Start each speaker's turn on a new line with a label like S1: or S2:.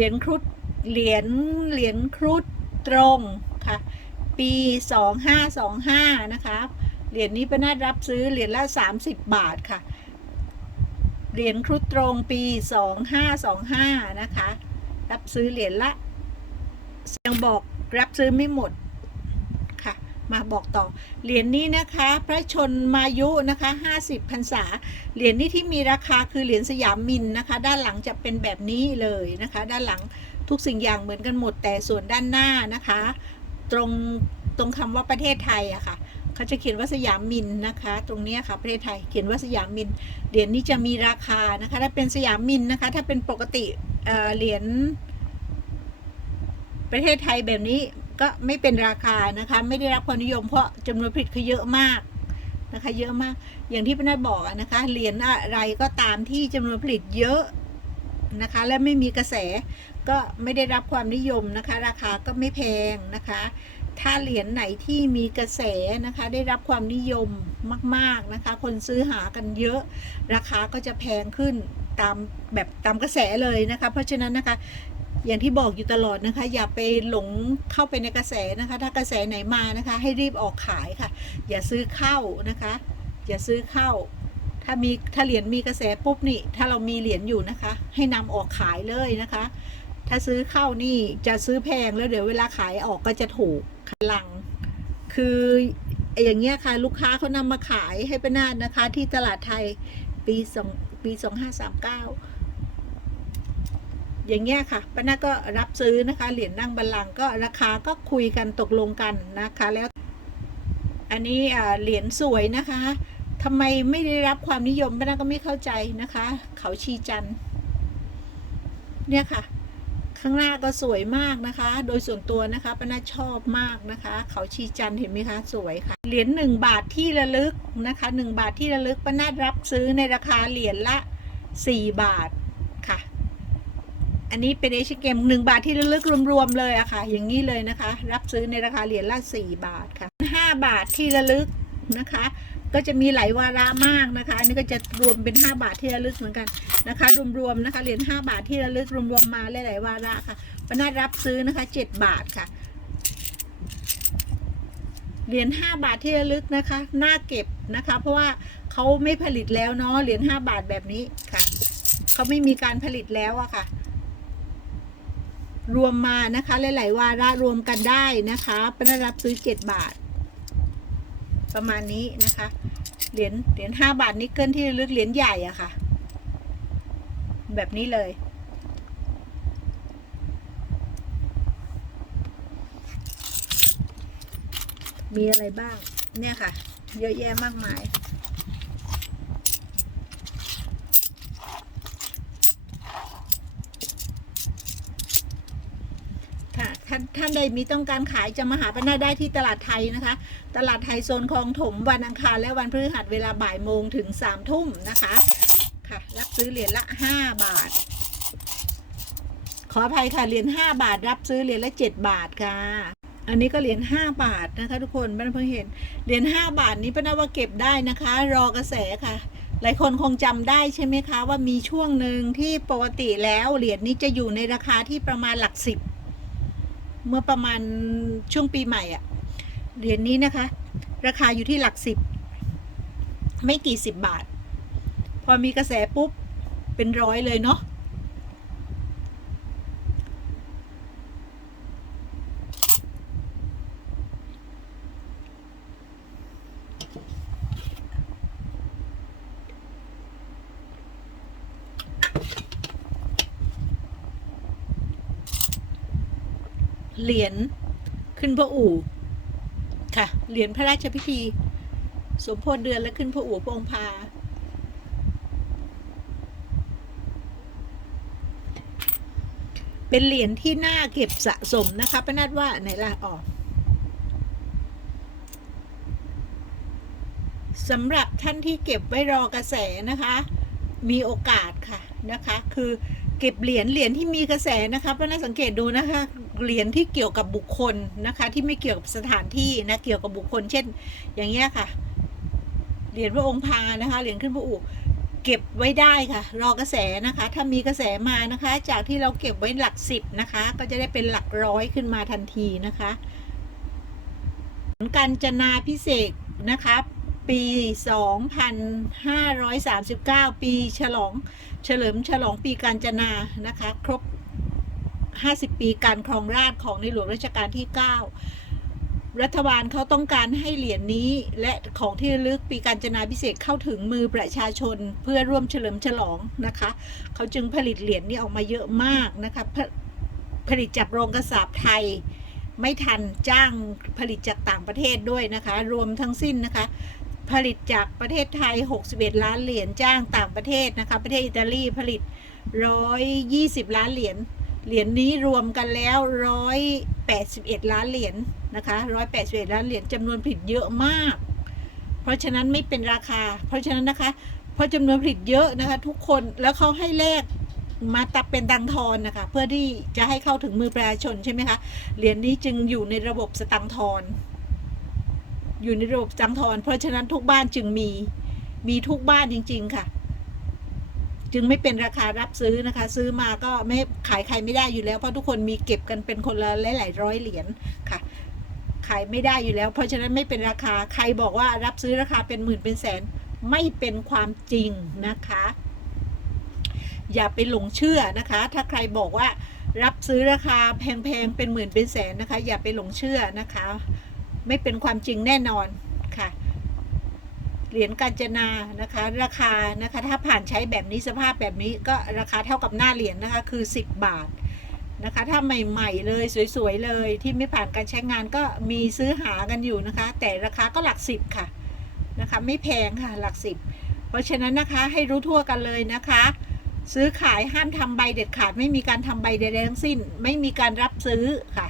S1: รียญครุฑเหรียญเหรียญครุฑตรงค่ะ ปีสองห้าสองห้านะคะ เหรียญนี้เป็นน่ารับซื้อเหรียญละสามสิบบาทค่ะ เหรียญครุฑตรงปีสองห้าสองห้านะคะ รับซื้อเหรียญละยังบอกรับซื้อไม่หมด มาบอกต่อ เหรียญนี้นะคะ พระชนมายุนะคะ 50พรรษา เหรียญนี้ที่มีราคาคือเหรียญสยามมินนะคะ ด้านหลังจะเป็นแบบนี้เลยนะคะ ด้านหลังทุกสิ่งอย่างเหมือนกันหมดแต่ส่วนด้านหน้านะคะ ตรงตรงคำว่าประเทศไทยอะค่ะเขาจะเขียนว่าสยามมินนะคะ ตรงนี้ค่ะประเทศไทยเขียนว่าสยามมินเหรียญนี้จะมีราคานะคะ ถ้าเป็นสยามมินนะคะ ถ้าเป็นปกติเออเหรียญประเทศไทยแบบนี้ ก็ไม่เป็นราคานะคะ ไม่ได้รับความนิยมเพราะจำนวนผลิตเขาเยอะมากนะคะ เยอะมากอย่างที่พี่นัทบอกนะคะเหรียญอะไรก็ตามที่จำนวนผลิตเยอะนะคะ และไม่มีกระแสก็ไม่ได้รับความนิยมนะคะ ราคาก็ไม่แพงนะคะ ถ้าเหรียญไหนที่มีกระแสนะคะ ได้รับความนิยมมากๆนะคะ คนซื้อหากันเยอะ ราคาก็จะแพงขึ้นตามแบบตามกระแสเลยนะคะ เพราะฉะนั้นนะคะ อย่างที่บอกอยู่ตลอดนะคะ อย่าไปหลงเข้าไปในกระแสนะคะ ถ้ากระแสไหนมานะคะ ให้รีบออกขายค่ะ อย่าซื้อเข้านะคะ อย่าซื้อเข้า ถ้ามีถ้าเหรียญมีกระแสปุ๊บนี่ ถ้าเรามีเหรียญอยู่นะคะ ให้นำออกขายเลยนะคะ ถ้าซื้อเข้านี่จะซื้อแพงแล้วเดี๋ยวเวลาขายออกก็จะถูกลัง คืออย่างเงี้ยค่ะลูกค้าเขานำมาขายให้เป้านาดนะคะ ที่ตลาดไทยปีสองปีสองห้าสามเก้า อย่างเงี้ยค่ะป้านาก็รับซื้อนะคะ เหรียญนั่งบัลลังก์ก็ราคาก็คุยกันตกลงกันนะคะ แล้ว อันนี้เหรียญสวยนะคะทำไมไม่ได้รับความนิยมป้านาก็ไม่เข้าใจนะคะ เขาชีจันเนี่ยค่ะ ข้างหน้าก็สวยมากนะคะ โดยส่วนตัวนะคะป้านาชอบมากนะคะ เขาชีจันเห็นไหมคะสวยค่ะ เหรียญหนึ่งบาทที่ระลึกนะคะหนึ่งบาทที่ระลึกป้านารับซื้อในราคาเหรียญละสี่บาทค่ะ อันนี้เป็นเอชเกมหนึ่งบาทที่ระลึกรวมๆเลยอะค่ะ อย่างนี้เลยนะคะ รับซื้อในราคาเหรียญละสี่บาทค่ะห้าบาทที่ระลึกนะคะ ก็จะมีหลายวาระมากนะคะ อันนี้ก็จะรวมเป็น 5 บาทที่ระลึกเหมือนกันนะคะ รวมๆนะคะเหรียญ5บาทที่ระลึกรวมๆมาหลายๆวาระค่ะปนาดรับซื้อนะคะ 7 บาทค่ะเหรียญ5บาทที่ระลึกนะคะน่าเก็บนะคะ เพราะว่าเขาไม่ผลิตแล้วเนาะเหรียญ5บาทแบบนี้ค่ะเขาไม่มีการผลิตแล้วอะค่ะ รวมมานะคะหลายๆวาระรวมกันได้นะคะปนาดรับซื้อ 7 บาท ประมาณนี้นะคะเหรียญเหรียญห้าบาทนิกเกิลที่ลึกเหรียญใหญ่อะค่ะ แบบนี้เลยมีอะไรบ้าง เนี่ยค่ะ เยอะแยะมากมาย ค่ะท่าน ท่านใดมีต้องการขายจะมาหาป้านาได้ที่ตลาดไทยนะคะ ตลาดไทยโซนคลองถมวันอังคารและวันพฤหัสเวลาบ่ายโมงถึงสามทุ่มนะคะค่ะรับซื้อเหรียญละห้าบาท ขออภัยค่ะเหรียญห้าบาท รับซื้อเหรียญละเจ็ดบาทค่ะอันนี้ก็เหรียญห้าบาทนะคะ ทุกคนป้าเพิ่งเห็นเหรียญห้าบาทนี้ป้านาว่าเก็บได้นะคะ รอกระแสค่ะ หลายคนคงจำได้ใช่ไหมคะ ว่ามีช่วงหนึ่งที่ปกติแล้วเหรียญนี้จะอยู่ในราคาที่ประมาณหลักสิบ เมื่อประมาณช่วงปีใหม่อะเหรียญนี้นะคะ ราคาอยู่ที่หลักสิบ ไม่กี่สิบบาท พอมีกระแสปุ๊บ เป็นร้อยเลยเนาะ เหรียญขึ้นพระอู่ค่ะ เหรียญพระราชพิธี สมโพธิเดือนและขึ้นพระอู่พระองค์พาเป็นเหรียญที่น่าเก็บสะสมนะคะป้านัดว่าไหนล่ะออกสำหรับท่านที่เก็บไว้รอกระแสนะคะ มีโอกาสค่ะนะคะ คือเก็บเหรียญเหรียญที่มีกระแสนะคะป้านัดสังเกตดูนะคะ เหรียญที่เกี่ยวกับบุคคลนะคะ ที่ไม่เกี่ยวกับสถานที่นะเกี่ยวกับบุคคล เช่น อย่างเงี้ยค่ะเหรียญพระองค์พานะคะเหรียญขึ้นพระอู่เก็บไว้ได้ค่ะ รอกระแสนะคะ ถ้ามีกระแสมานะคะ จากที่เราเก็บไว้หลักสิบนะคะ ก็จะได้เป็นหลักร้อยขึ้นมาทันทีนะคะการจนาพิเศษนะคะปี 2539 ปีฉลองเฉลิมฉลองปีการจนานะคะ ครบ 50 ปีการครองราชย์ของในหลวงรัชกาลที่ 9 รัฐบาลเขาต้องการให้เหรียญนี้และของที่ระลึกปีการจนาพิเศษเข้าถึงมือประชาชนเพื่อร่วมเฉลิมฉลองนะคะ เขาจึงผลิตเหรียญนี้ออกมาเยอะมากนะคะผผลิตจากโรงกระสาบไทยไม่ทันจ้างผลิตจากต่างประเทศด้วยนะคะ รวมทั้งสิ้นนะคะ ผลิตจากประเทศไทย 61 ล้านเหรียญจ้างต่างประเทศนะคะ ประเทศอิตาลีผลิต 120 ล้านเหรียญ เหรียญนี้รวมกันแล้ว 181 ล้านเหรียญนะคะ 181 ล้านเหรียญจำนวนผลิตเยอะมาก เพราะฉะนั้นไม่เป็นราคา เพราะฉะนั้นนะคะ เพราะจำนวนผลิตเยอะนะคะ ทุกคนแล้วเขาให้เลขมาตับเป็นตังทอนนะคะ เพื่อที่จะให้เข้าถึงมือประชาชนใช่ไหมคะ เหรียญนี้จึงอยู่ในระบบสตังทอน อยู่ในระบบสตังทอน เพราะฉะนั้นทุกบ้านจึงมี มีทุกบ้านจริง ๆ ค่ะ จึงไม่เป็นราคารับซื้อนะคะ ซื้อมาก็ไม่ขายใครไม่ได้อยู่แล้ว เพราะทุกคนมีเก็บกันเป็นคนละหลายร้อยเหรียญค่ะ ขายไม่ได้อยู่แล้ว เพราะฉะนั้นไม่เป็นราคาใครบอกว่ารับซื้อราคาเป็นหมื่นเป็นแสนไม่เป็นความจริงนะคะ อย่าไปหลงเชื่อนะคะ ถ้าใครบอกว่ารับซื้อราคาแพงๆเป็นหมื่นเป็นแสนนะคะ อย่าไปหลงเชื่อนะคะ ไม่เป็นความจริงแน่นอน เหรียญกาญจนานะคะ ราคานะคะถ้าผ่านใช้แบบนี้สภาพแบบนี้ก็ราคาเท่ากับหน้าเหรียญนะคะคือ 10 บาทนะคะถ้าใหม่ๆเลยสวยๆเลยที่ไม่ผ่านการใช้งานก็มีซื้อหากันอยู่นะคะ แต่ราคาก็หลักสิบค่ะนะคะไม่แพงค่ะหลักสิบเพราะฉะนั้นนะคะให้รู้ทั่วกันเลยนะคะ ซื้อขายห้ามทำใบเด็ดขาด ไม่มีการทำใบใดๆทั้งสิ้น ไม่มีการรับซื้อค่ะ